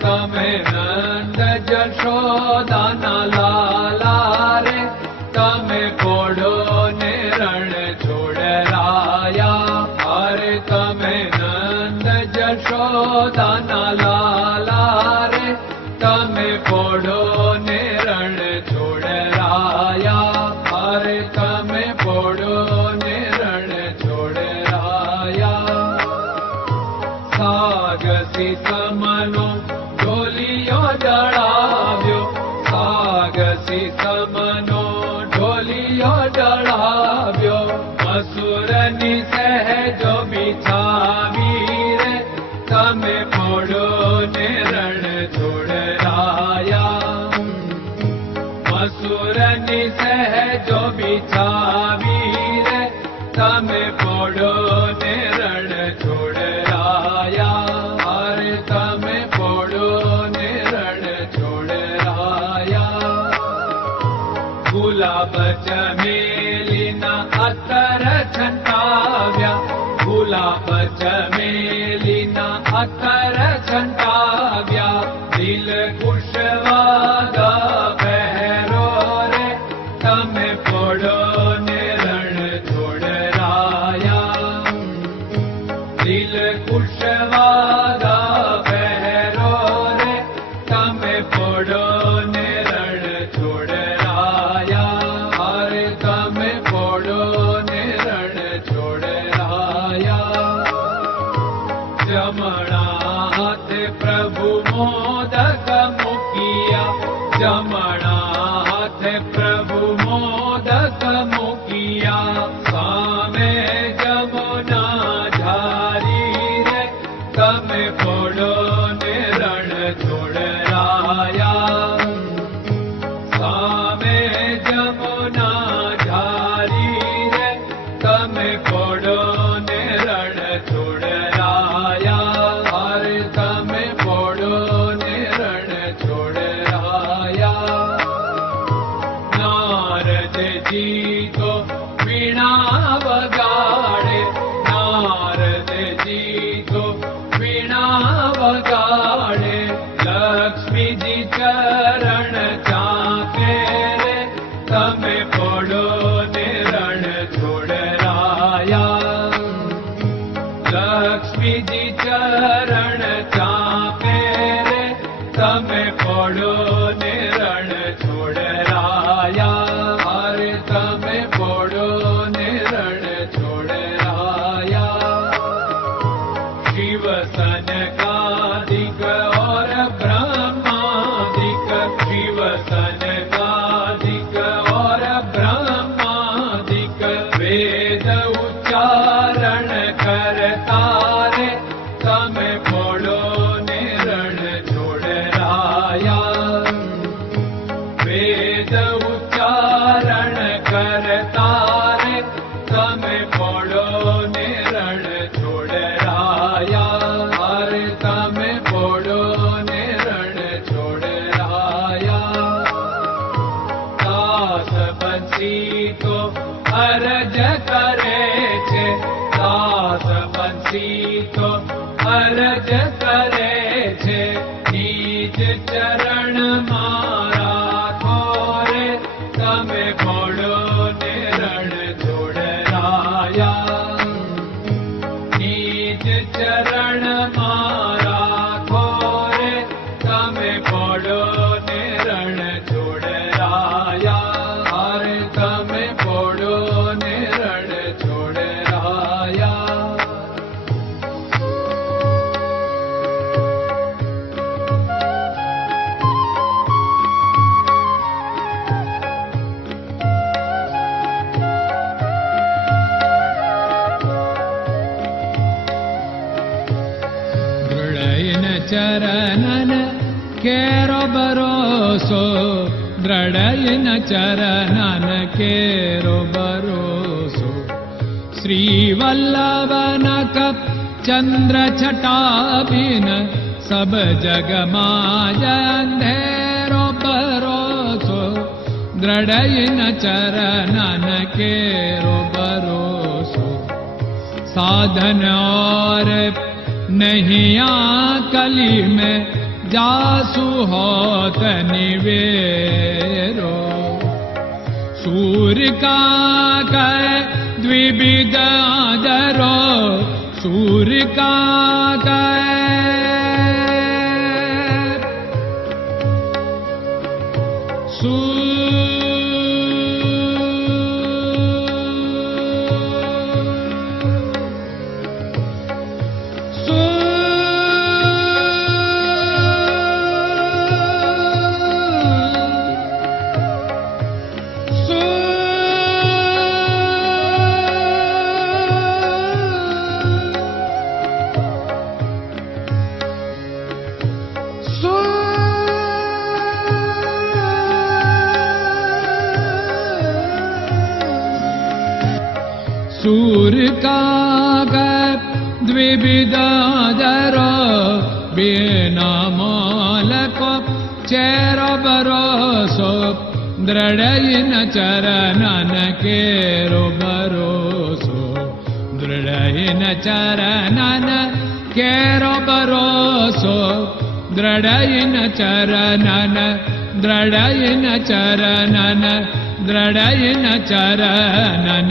તમે નંદ જશોદાના લાલા રે તમે કોડો ને રણ છોડરાયા અરે તમે નંદ જશોદાના લાલા રે તમે કોડો ને રણ છોડરાયા અરે राक्षसी समनो ढोलियो चढ़ाव्यो। असुर निसह जो बिछावीर, तमे पोड़ो ने रण छोड़ राया असुर निसह जो बिछावीर, तमे पोड़ो ने बचा जमणाथ प्रभु मोदक मुखिया। जमणाथ प्रभु मोदक मुखिया। सामे जमुना झारी रे कमे पड़ो चरण चाके रे तमे पड़ो ने रण छोड़राया लक्ष्मी चरण चाके रे तमे ने रण छोड़राया अरज करे छे दास बंसी तो अरज चरणन केरो भरोसो दृढयन चरणन केरो भरोसो श्रीवल्लभ चन्द्रछटाभिन सब जगमायन्धेरो भरोसो दृढयन चरणन केरो भरोसो साधन और नहीं कली में जासु होत निवेरो। का कै सूर्य द्विविदादर बिना मालको चेर बरोसो दृढयिन चरणन केरो भरोसो दृढयिन चरणन केरो भरोसो दृढयिन चरणन दृढयिन चरणन दृढयिन चरणन